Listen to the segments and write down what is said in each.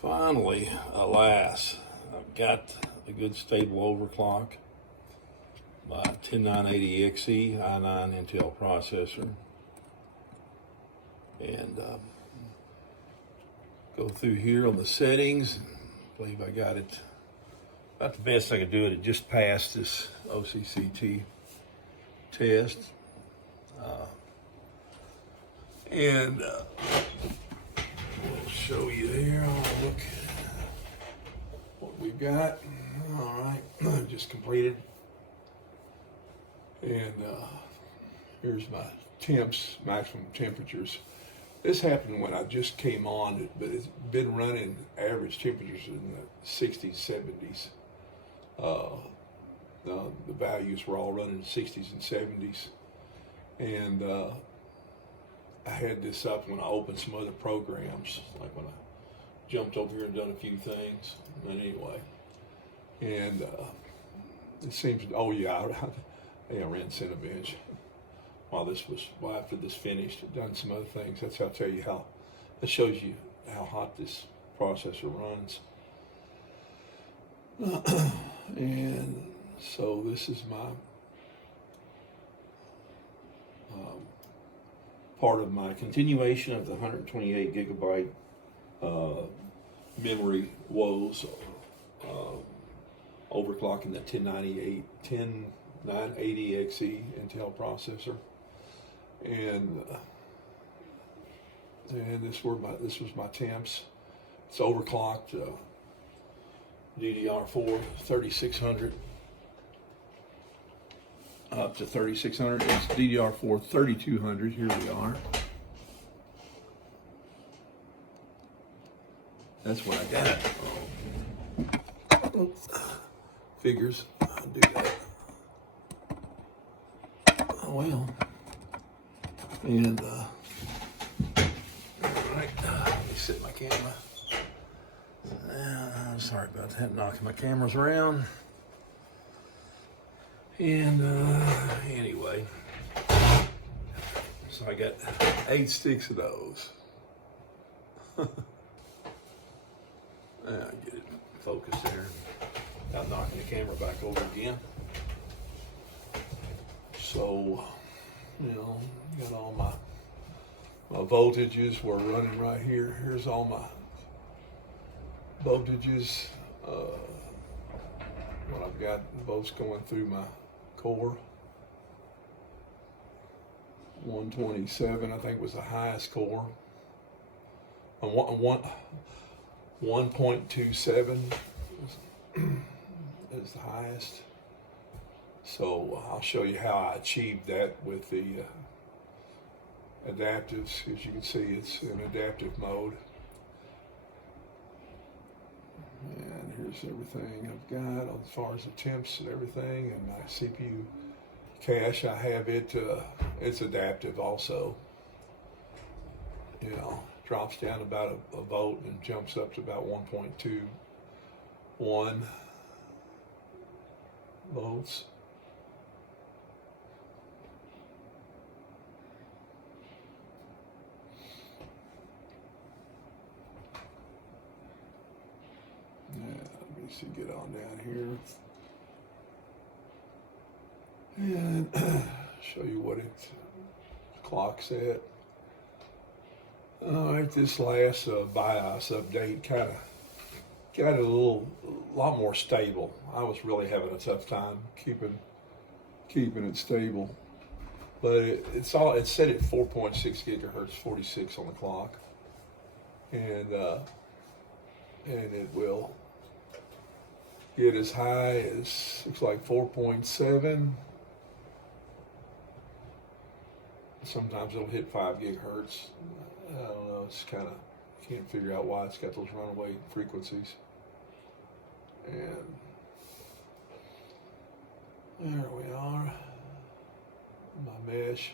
Finally, alas, I've got a good stable overclock by 10980XE i9 Intel processor, and go through here on the settings. I believe I got it about the best I could do it. It just passed this OCCT test, and I'll show you there. I'll look what we've got. All right, just completed, and here's my temps, maximum temperatures. This happened when I just came on, but it's been running average temperatures in the 60s, 70s. The values were all running 60s and 70s, and I had this up when I opened some other programs, like when I jumped over here and done a few things. But anyway, and it seems, oh yeah, I ran Cinebench while after this finished, I've done some other things. That's how I tell you how, that shows you how hot this processor runs. And so this is my part of my continuation of the 128 gigabyte memory woes, overclocking the 10980XE Intel processor, and this was my temps. It's overclocked DDR4 3600 up to 3600. It's DDR4 3200. Here we are. That's what I got. Figures. I'll do that. Oh well. And all right. Let me set my camera. Sorry about that, knocking my cameras around. And anyway, so I got 8 sticks of those. I'll get it focused there without knocking the camera back over again. So, you know, got all my voltages. We're running right here. Here's all my voltages. What I've got volts going through my core. 127, I think, was the highest core. 1.27 is the highest. So I'll show you how I achieved that with the adaptives. As you can see, it's in adaptive mode. And here's everything I've got as far as the temps and everything, and my CPU cache. I have it. It's adaptive also. You know, drops down about a volt and jumps up to about 1.21 volts. Get on down here and show you what it clocks at. All right, this last BIOS update kind of got it a lot more stable. I was really having a tough time keeping it stable, but it's set at 4.6 gigahertz, 46 on the clock, and it will get as high as, looks like 4.7. Sometimes it'll hit 5 gigahertz. I don't know, it's kind of, can't figure out why it's got those runaway frequencies. And there we are. My mesh,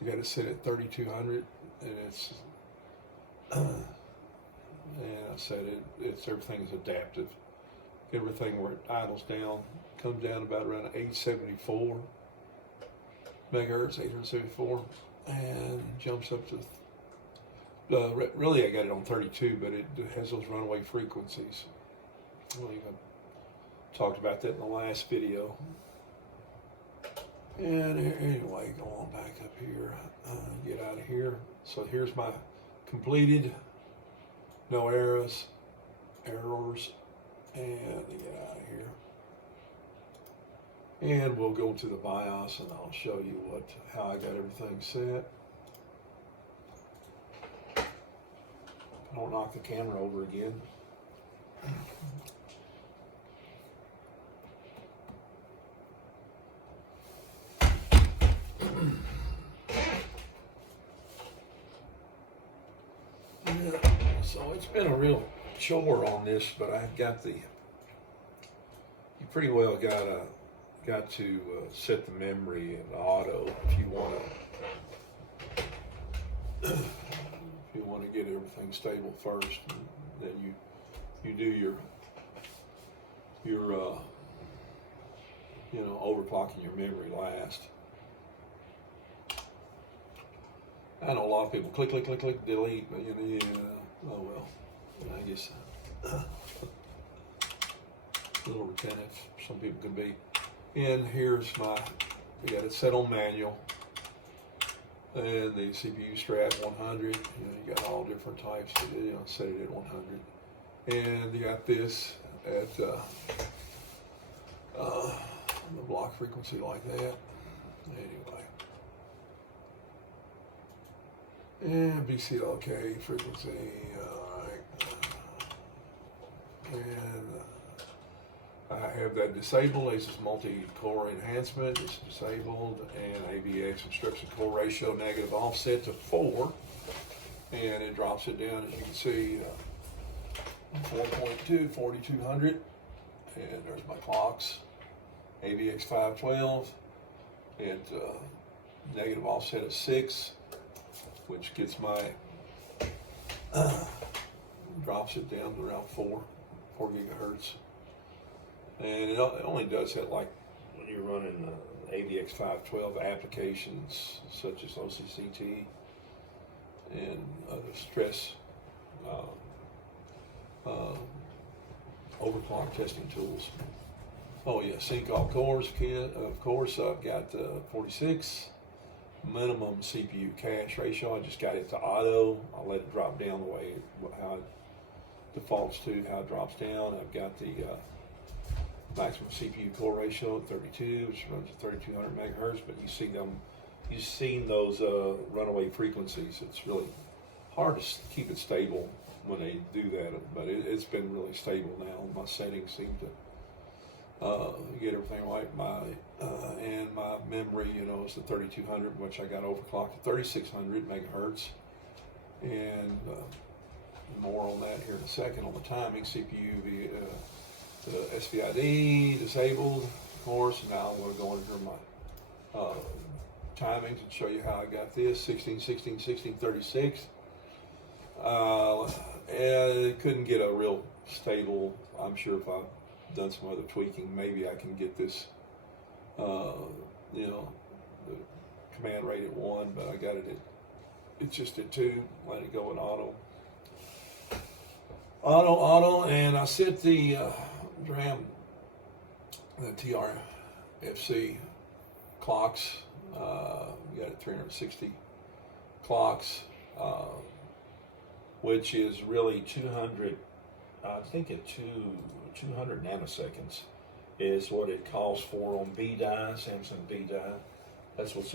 you got it set at 3200, and it's, and I said it's everything is adaptive. Everything where it idles down comes down about around 874 megahertz, 874, and jumps up to Really I got it on 32, but it has those runaway frequencies. Well, I talked about that in the last video. And anyway, go on back up here, get out of here. So here's my completed, no errors, and get out of here. And we'll go to the BIOS and I'll show you how I got everything set. Don't knock the camera over again. So it's been a real chore on this, but I've got you pretty well got to set the memory in auto if you want to get everything stable first, and then you do your overclocking your memory last. I know a lot of people click, delete, but yeah, oh well. I guess a little retentive, some people can be. And here's we got it set on manual. And the CPU strap 100, you got all different types, set it at 100. And you got this at the block frequency like that. Anyway. And BCLK frequency, alright. And I have that disabled, ASUS multi-core enhancement, it's disabled, and AVX instruction core ratio negative offset to 4, and it drops it down, as you can see, 4.2, 4200, and there's my clocks, AVX 512, and negative offset of 6, which gets my, drops it down to around 4 gigahertz. And it only does that like when you're running AVX 512 applications such as OCCT and other stress overclock testing tools. Oh yeah, sync all cores, of course. I've got 46 minimum CPU cache ratio. I just got it to auto. I'll let it drop down the way how it defaults to, how it drops down. I've got the maximum CPU core ratio at 32, which runs at 3200 megahertz, but you've seen those runaway frequencies. It's really hard to keep it stable when they do that, but it's been really stable now. My settings seem to get everything right. And my memory, is the 3200, which I got overclocked to 3600 megahertz, and more on that here in a second on the timing. CPU, the SVID disabled, of course, and now I'm going to go into my timings and show you how I got this, 16, 16, 16, 36. And it couldn't get a real stable. I'm sure if I've done some other tweaking, maybe I can get this, the command rate at 1, but I got it it's just at 2, let it go in auto, and I set the DRAM, the tRFC clocks, we got it 360 clocks, which is really 200, I think at 200 nanoseconds is what it calls for on B-die, Samsung B-die. That's what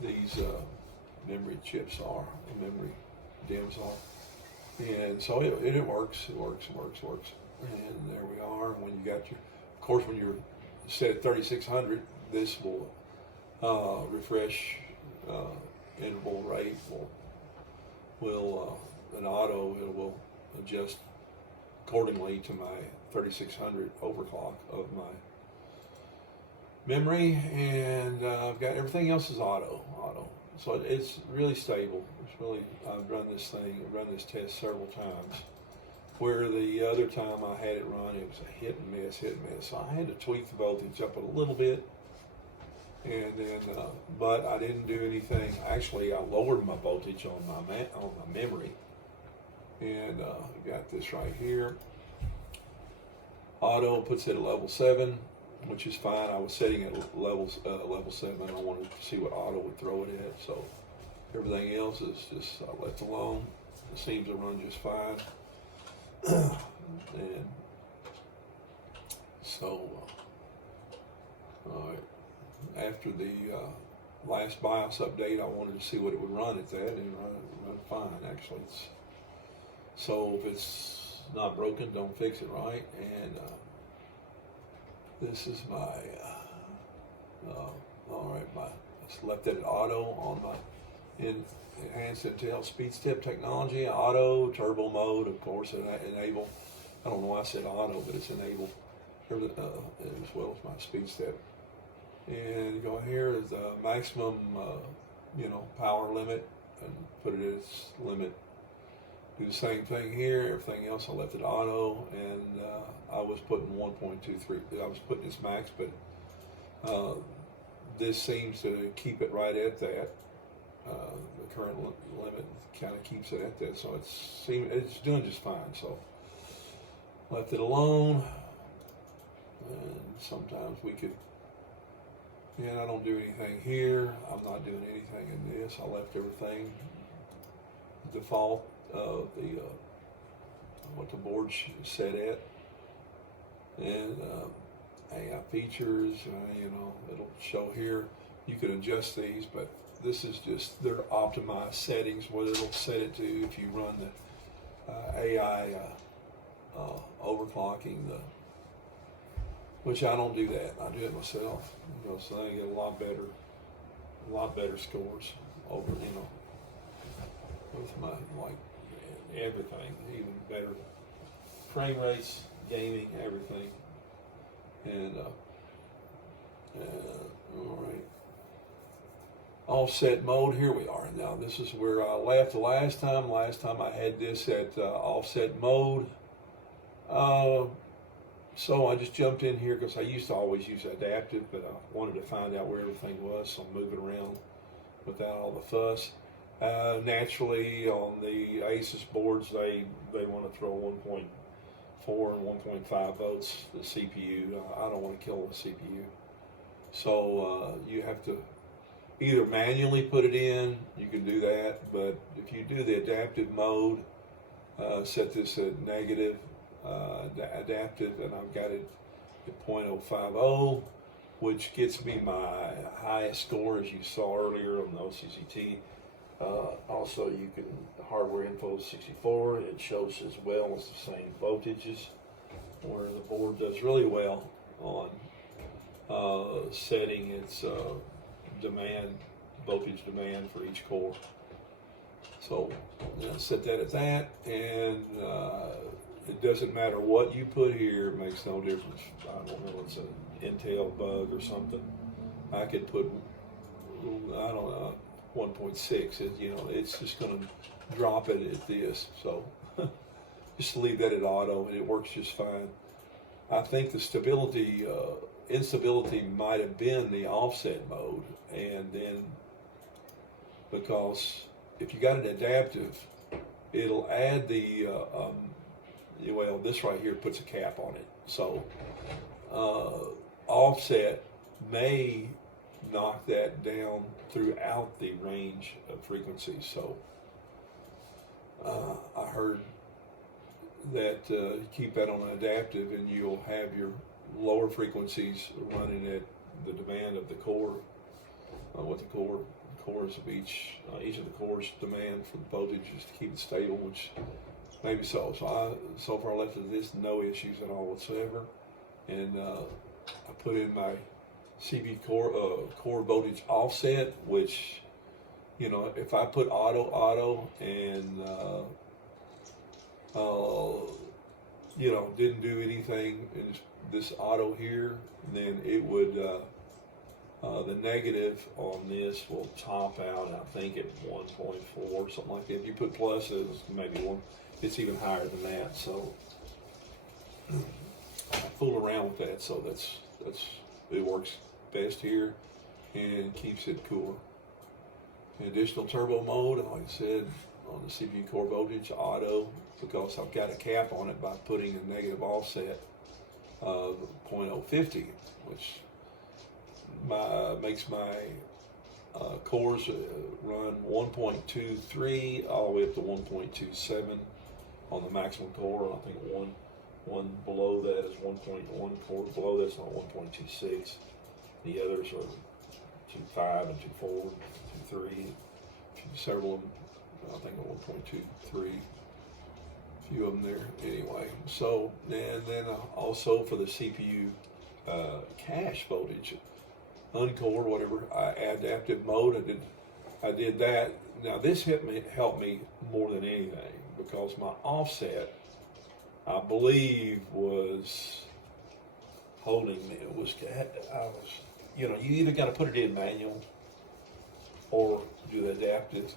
these memory chips are, memory DIMMs are. And so it works. And there we are. When you got of course, when you're set at 3600, this will refresh interval rate will an auto, it will adjust accordingly to my 3600 overclock of my memory, and I've got everything else is auto. So it's really stable. It's really, I've run this test several times. Where the other time I had it run, it was a hit and miss. So I had to tweak the voltage up a little bit And then, but I didn't do anything. Actually, I lowered my voltage on my memory, and got this right here. Auto puts it at level 7, which is fine. I was setting it at level 7. I wanted to see what auto would throw it at. So everything else is just left alone. It seems to run just fine. And so, all right. After the last BIOS update, I wanted to see what it would run at that, and run fine. Actually, so if it's not broken, don't fix it, right? And this is my all right. I left it at auto on my enhanced Intel speed step technology. Auto turbo mode, of course, enable. I don't know why I said auto, but it's enabled as well as my speed step. And you go here is the maximum, power limit, and put it at its limit. Do the same thing here. Everything else I left it auto, and I was putting 1.23. I was putting this max, but this seems to keep it right at that. The current limit kind of keeps it at that, so it's doing just fine. So left it alone, and sometimes we could. And I don't do anything here. I'm not doing anything in this. I left everything default of the what the board's set at. And AI features, it'll show here. You can adjust these, but this is just their optimized settings, what it'll set it to if you run the AI overclocking, which I don't do that. I do it myself, so I get a lot better scores over, with my, everything, even better frame rates, gaming, everything. And all right, offset mode, here we are. Now this is where I left the last time. Last time I had this at offset mode. So I just jumped in here because I used to always use adaptive, but I wanted to find out where everything was, so I'm moving around without all the fuss. Naturally, on the Asus boards, they want to throw 1.4 and 1.5 volts to the CPU. I don't want to kill the CPU. So you have to either manually put it in, you can do that, but if you do the adaptive mode, set this at negative, adaptive, and I've got it at 0.050, which gets me my highest score, as you saw earlier on the OCCT. Also, you can, hardware info 64, it shows as well as the same voltages, where the board does really well on setting its voltage demand for each core. So set that at that, and it doesn't matter what you put here, it makes no difference. I don't know, it's an Intel bug or something. I could put, I don't know, 1.6, it's just going to drop it at this. So just leave that at auto, and it works just fine. I think the instability might have been the offset mode, and then because if you got an adaptive, it'll add the this right here puts a cap on it. So offset may knock that down throughout the range of frequencies. So I heard that keep that on adaptive, and you'll have your lower frequencies running at the demand of the core, what the cores of each of the cores demand for the voltages to keep it stable, which maybe so. So far left of this, no issues at all whatsoever. And I put in my CV core voltage offset, which, if I put auto and didn't do anything in this auto here, then it would the negative on this will top out, I think, at 1.4, something like that. If you put pluses, maybe one, it's even higher than that. So I fool around with that. So that's it works best here. and keeps it cooler. In additional turbo mode, like I said, on the CPU core voltage, auto, because I've got a cap on it by putting a negative offset of 0.050, which makes my cores run 1.23 all the way up to 1.27 on the maximum core. I think one below that is 1.1 core below that's not 1.26. The others are 2.5 and 2.4, 2.3, several of them I think at 1.23. A few of them there anyway. So and then also for the CPU cache voltage, uncore, whatever, adaptive mode. I did that. Now this helped me more than anything because my offset, I believe, was holding me. You either got to put it in manual or do the adaptive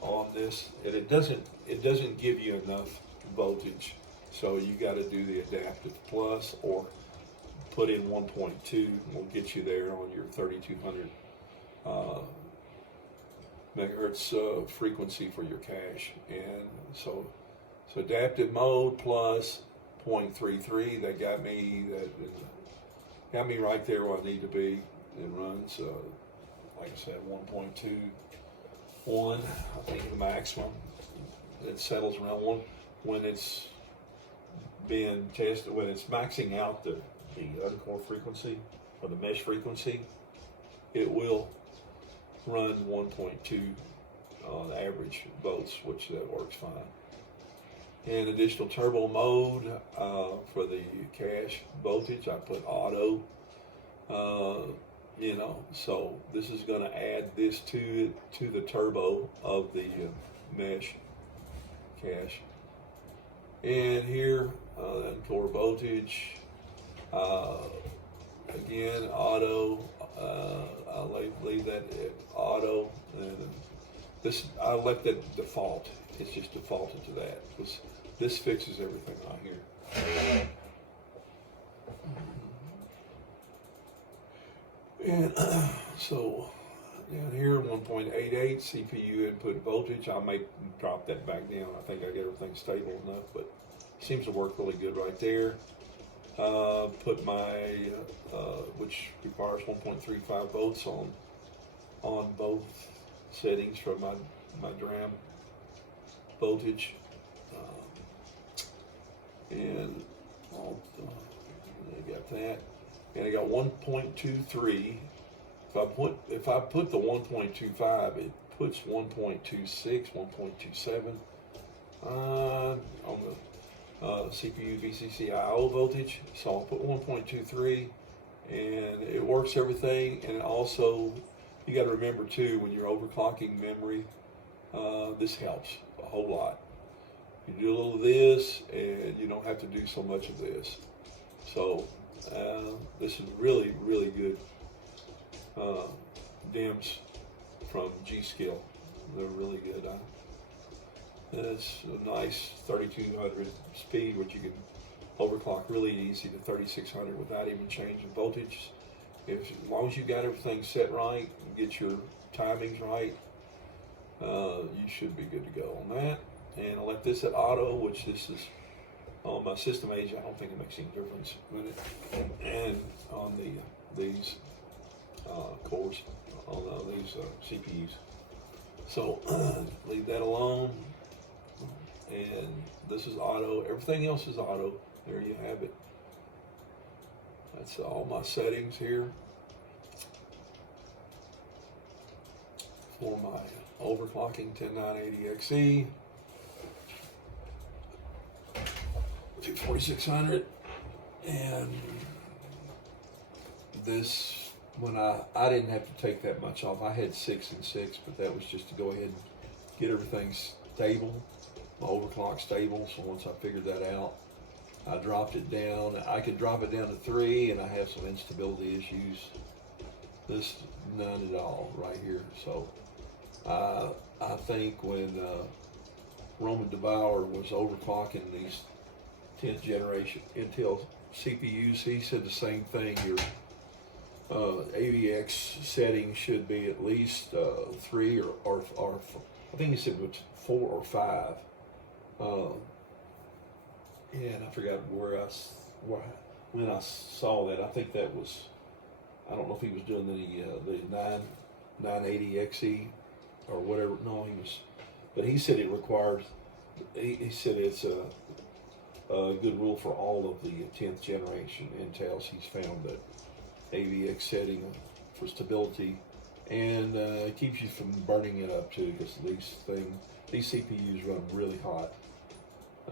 on this, and it doesn't give you enough voltage, so you got to do the adaptive plus or put in 1.2 will get you there on your 3200 megahertz frequency for your cache. And so adaptive mode plus 0.33, that got me right there where I need to be. It runs like I said 1.21, I think the maximum. It settles around 1 when it's being tested, when it's maxing out the uncore frequency or the mesh frequency. It will run 1.2 on average volts, which that works fine. In additional turbo mode for the cache voltage, I put auto. So this is going to add this to the turbo of the mesh cache. And here, core voltage, again, auto. I'll leave that at auto, and this I let that default. It's just defaulted to that. This fixes everything right here. And so down here, 1.88 CPU input voltage. I may drop that back down. I think I get everything stable enough, but seems to work really good right there. Put my, which requires 1.35 volts on both settings for my DRAM voltage. And I got that. And I got 1.23. If I put the 1.25, it puts 1.26, 1.27 on the CPU VCC IO voltage. So I'll put 1.23, and it works everything. And also, you got to remember too, when you're overclocking memory, this helps a whole lot. You do a little of this, and you don't have to do so much of this. So this is really, really good DIMMs from G-Skill. They're really good. It's a nice 3200 speed, which you can overclock really easy to 3600 without even changing voltage. As long as you got everything set right and get your timings right, you should be good to go on that. And I left this at auto, which this is on my system age. I don't think it makes any difference with it. And on these cores, on these CPUs. So leave that alone. And this is auto. Everything else is auto. There you have it. That's all my settings here for my overclocking 10980XE. 4600. And this, when I didn't have to take that much off. I had 6 and 6, but that was just to go ahead and get everything stable, my overclock stable. So once I figured that out, I dropped it down. I could drop it down to 3, and I have some instability issues. This, none at all right here. So I think when Roman Devour was overclocking these 10th generation Intel CPUs, he said the same thing. AVX setting should be at least 3 or I think he said 4 or 5. And I forgot when I saw that. I think that was, I don't know if he was doing the 980XE or whatever. No, he was, but he said it requires. He said it's a good rule for all of the 10th generation Intels. He's found that AVX setting for stability, and it keeps you from burning it up too, because these CPUs run really hot,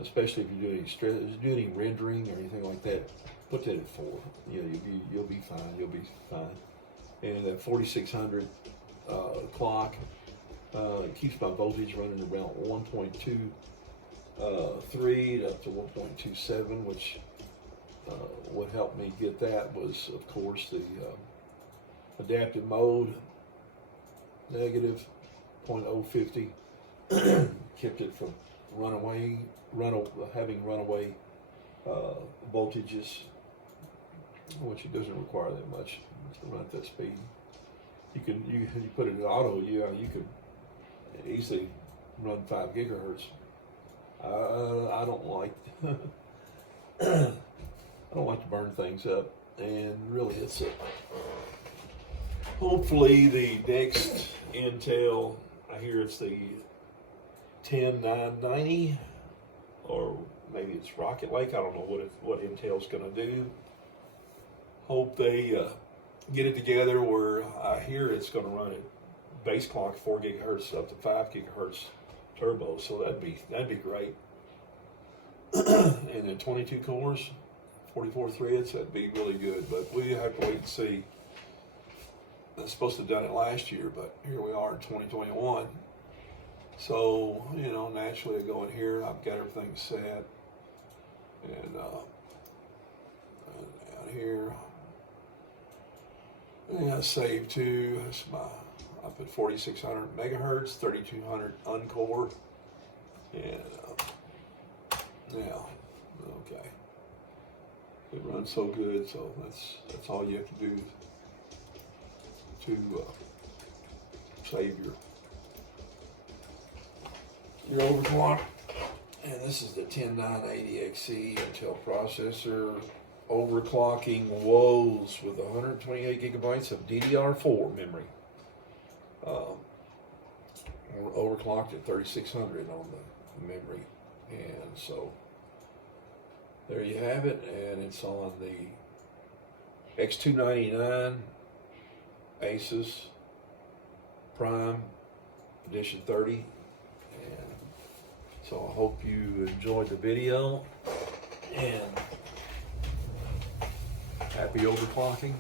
especially if you're doing any rendering or anything like that. Put that at 4. You know, you'll be fine. You'll be fine. And that 4600 clock keeps my voltage running around 1.23 up to 1.27, which what helped me get that was, of course, the adaptive mode, negative 0.050, kept it from having runaway voltages, which it doesn't require that much to run at that speed. You put it in auto, you could easily run 5 gigahertz. I don't like I don't like to burn things up, and really it's hopefully the next Intel, I hear it's the 10990, or maybe it's Rocket Lake. I don't know what Intel's going to do. Hope they get it together where I hear it's going to run at base clock 4 gigahertz up to 5 gigahertz turbo, so that'd be great. And then 22 cores, 44 threads, that'd be really good, but we have to wait and see. I was supposed to have done it last year, but here we are in 2021. So, you know, naturally I go in here, I've got everything set, and down here, yeah, save to, that's I put 4600 megahertz, 3200 uncore, and yeah, okay. It runs so good, so that's all you have to do to save your overclock. And this is the 10980XE Intel processor, overclocking woes with 128 gigabytes of DDR4 memory. We're overclocked at 3600 on the memory, and so there you have it. And it's on the X299 Asus Prime Edition 30. And so I hope you enjoyed the video, and happy overclocking.